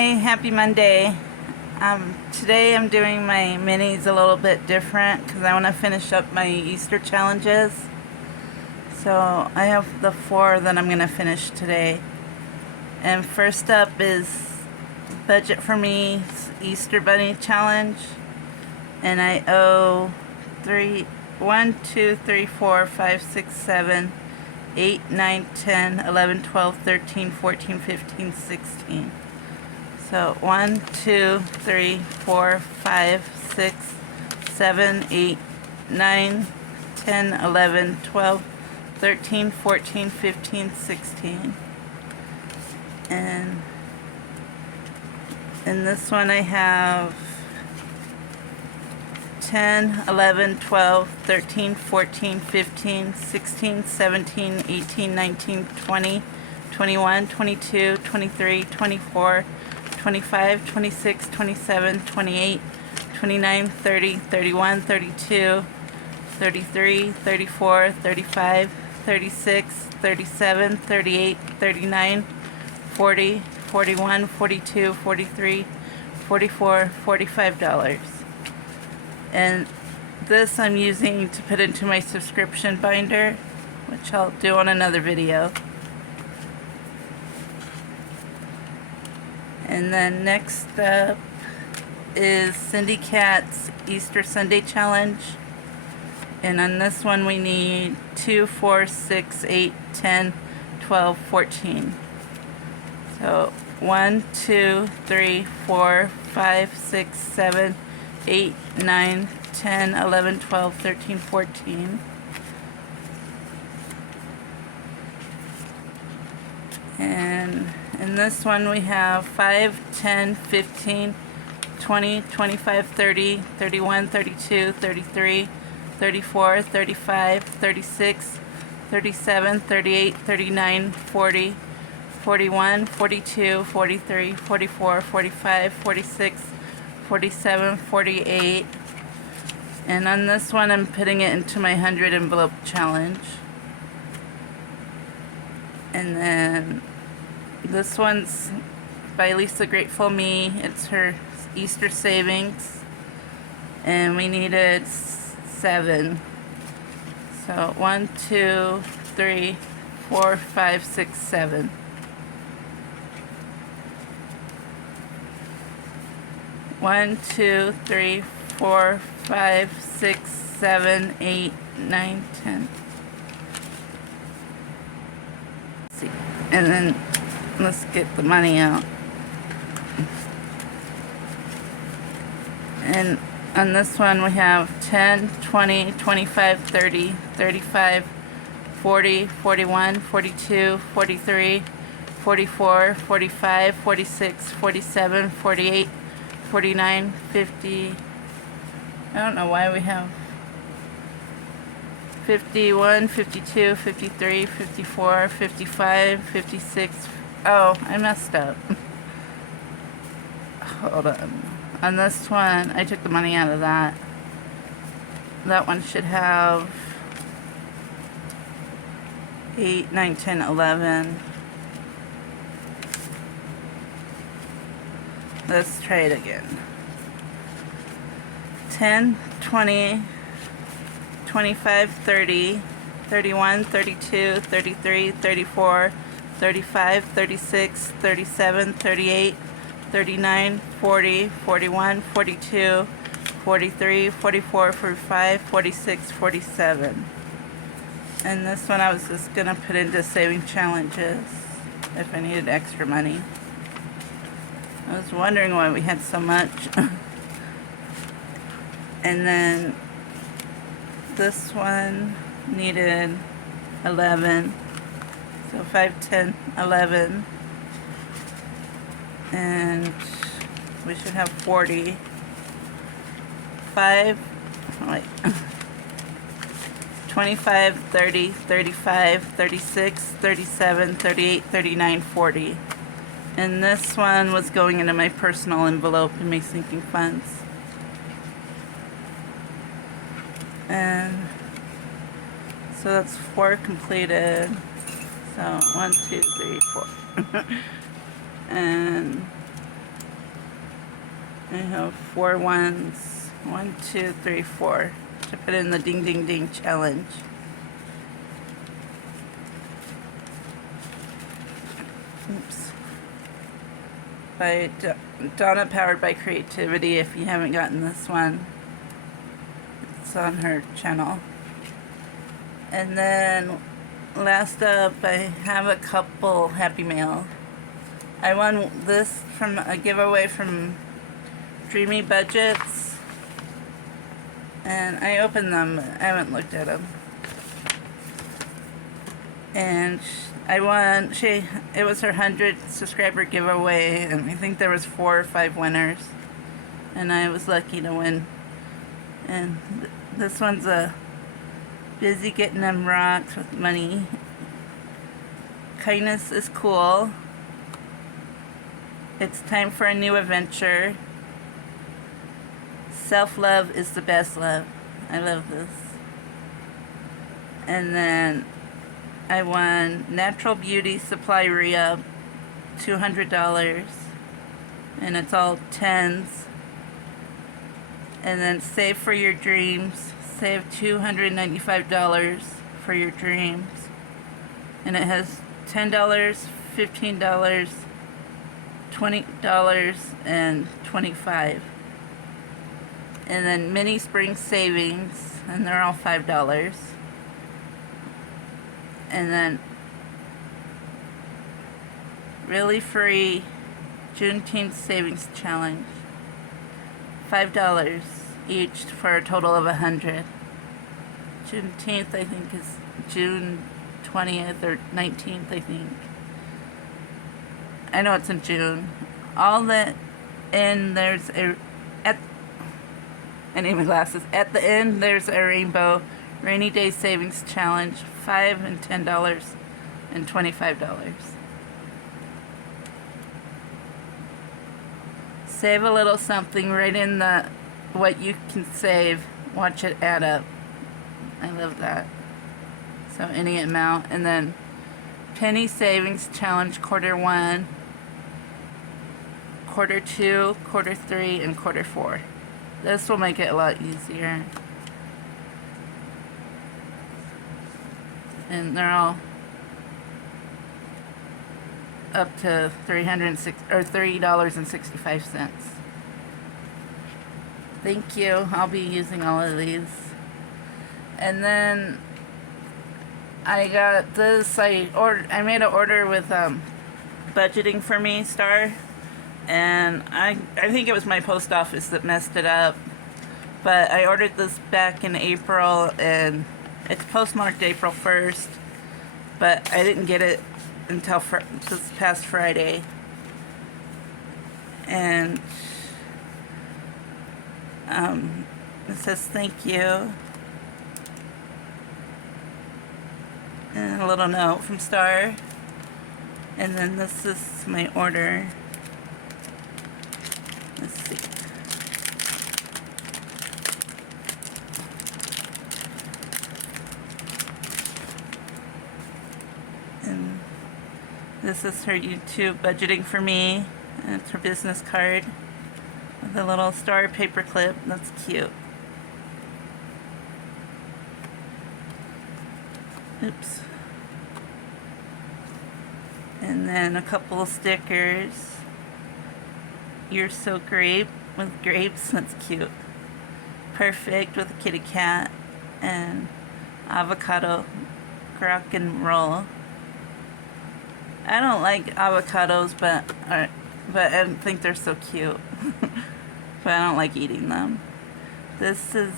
Happy Monday. Today I'm doing my minis a little bit different because I want to finish up my Easter challenges. So I have the 4 that I'm going to finish today. And first up is Budget for Me Easter Bunny Challenge. And I owe 1, 2, 3, 4, 5, 6, 7, 8, 9, 10, 11, 12, 13, 14, 15, 16. So 1, 2, 3, 4, 5, 6, 7, 8, 9, 10, 11, 12, 13, 14, 15, 16. And in this one I have 10, 11, 12, 13, 14, 15, 16, 17, 18, 19, 20, 21, 22, 23, 24, 25, 26, 27, 28, 29, 30, 31, 32, 33, 34, 35, 36, 37, 38, 39, 40, 41, 42, 43, 44, $45. And this I'm using to put into my subscription binder, which I'll do on another video. And then next up is Cindy Cat's Easter Sunday Challenge. And on this one we need 2, 4, 6, 8, 10, 12, 14. So 1, 2, 3, 4, 5, 6, 7, 8, 9, 10, 11, 12, 13, 14. And in this one we have 5, 10, 15, 20, 25, 30, 31, 32, 33, 34, 35, 36, 37, 38, 39, 40, 41, 42, 43, 44, 45, 46, 47, 48. And on this one I'm putting it into my 100 envelope challenge. And then this one's by Lisa Grateful Me. It's her Easter savings. And we needed 7. So 1, 2, 3, 4, 5, 6, 7. One, 2, 3, 4, 5, 6, 7, 8, 9, 10. Let's see. And then let's get the money out. And on this one we have 10, 20, 25, 30, 35, 40, 41, 42, 43, 44, 45, 46, 47, 48, 49, 50. I don't know why we have 51, 52, 53, 54, 55, 56. Oh, I messed up. Hold on. On this one, I took the money out of that. That one should have 8, 9, 10, 11. Let's try it again. 10, 20, 25, 30, 31, 32, 33, 34, 35, 36, 37, 38, 39, 40, 41, 42, 43, 44, 45, 46, 47. And this one I was just going to put into saving challenges if I needed extra money. I was wondering why we had so much. And then this one needed 11. So 5, 10, 11. And we should have 40. 5, wait. 25, 30, 35, 36, 37, 38, 39, 40. And this one was going into my personal envelope in my sinking funds. And so that's 4 completed. So 1, 2, 3, 4. And I have 4 ones. 1, 2, 3, 4 to put in the ding ding ding challenge. Oops. By Donna, powered by creativity. If you haven't gotten this one, it's on her channel. And then last up, I have a couple Happy Mail. I won this from a giveaway from Dreamy Budgets, and I opened them. I haven't looked at them. And I won. It was her 100th subscriber giveaway, and I think there was 4 or 5 winners, and I was lucky to win. And this one's a busy getting them rocks with money. Kindness is cool. It's time for a new adventure. Self-love is the best love. I love this. And then I won Natural Beauty Supply re-up, $200. And it's all 10s. And then Save for Your Dreams. Save $295 for your dreams. And it has $10, $15, $20, and $25. And then Mini Spring Savings, and they're all $5. And then Really Free Juneteenth Savings Challenge, $5 each for a total of 100. Juneteenth, I think, is June 20th or 19th, I think. I know it's in June. All that, and there's a, I need my glasses. At the end, there's a rainbow rainy day savings challenge, $5 and $10 and $25. Save a little something right in the what you can save. Watch it add up. I love that. So any amount, and then penny savings challenge Q1, Q2, Q3, and Q4. This will make it a lot easier. And they're all up to $3.65. Thank you. I'll be using all of these. And then I got this. I made an order with Budgeting for Me Star, and I think it was my post office that messed it up. But I ordered this back in April, and it's postmarked April 1st, but I didn't get it until this past Friday. And it says thank you. And a little note from Star. And then this is my order. Let's see. And this is her YouTube Budgeting for Me. And it's her business card with a little star paper clip. That's cute. Oops. And then a couple of stickers. You're so great with grapes. That's cute. Perfect with a kitty cat. And avocado crock and roll. I don't like avocados, but I think they're so cute. But I don't like eating them. This is,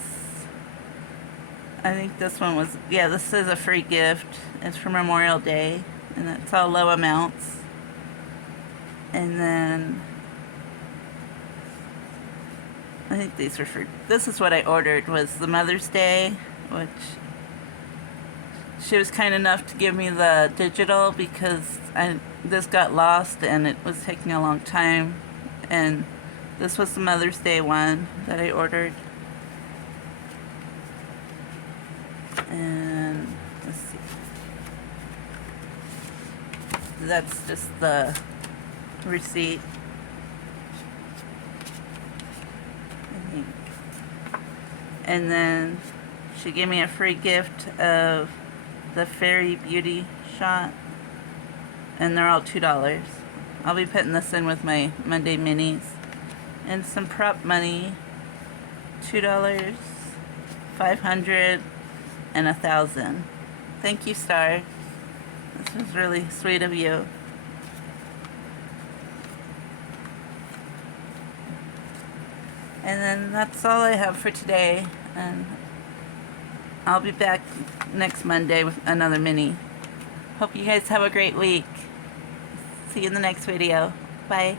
I think this one was, yeah, this is a free gift. It's for Memorial Day, and it's all low amounts. And then I think these are for, this is what I ordered, was the Mother's Day, which she was kind enough to give me the digital because this got lost and it was taking a long time. And this was the Mother's Day one that I ordered. And let's see. That's just the receipt. And then she gave me a free gift of the Fairy Beauty shot. And they're all $2. I'll be putting this in with my Monday minis. And some prop money. $2, $500, and $1,000. Thank you, Star. This was really sweet of you. And then that's all I have for today. And I'll be back next Monday with another mini. Hope you guys have a great week. See you in the next video. Bye.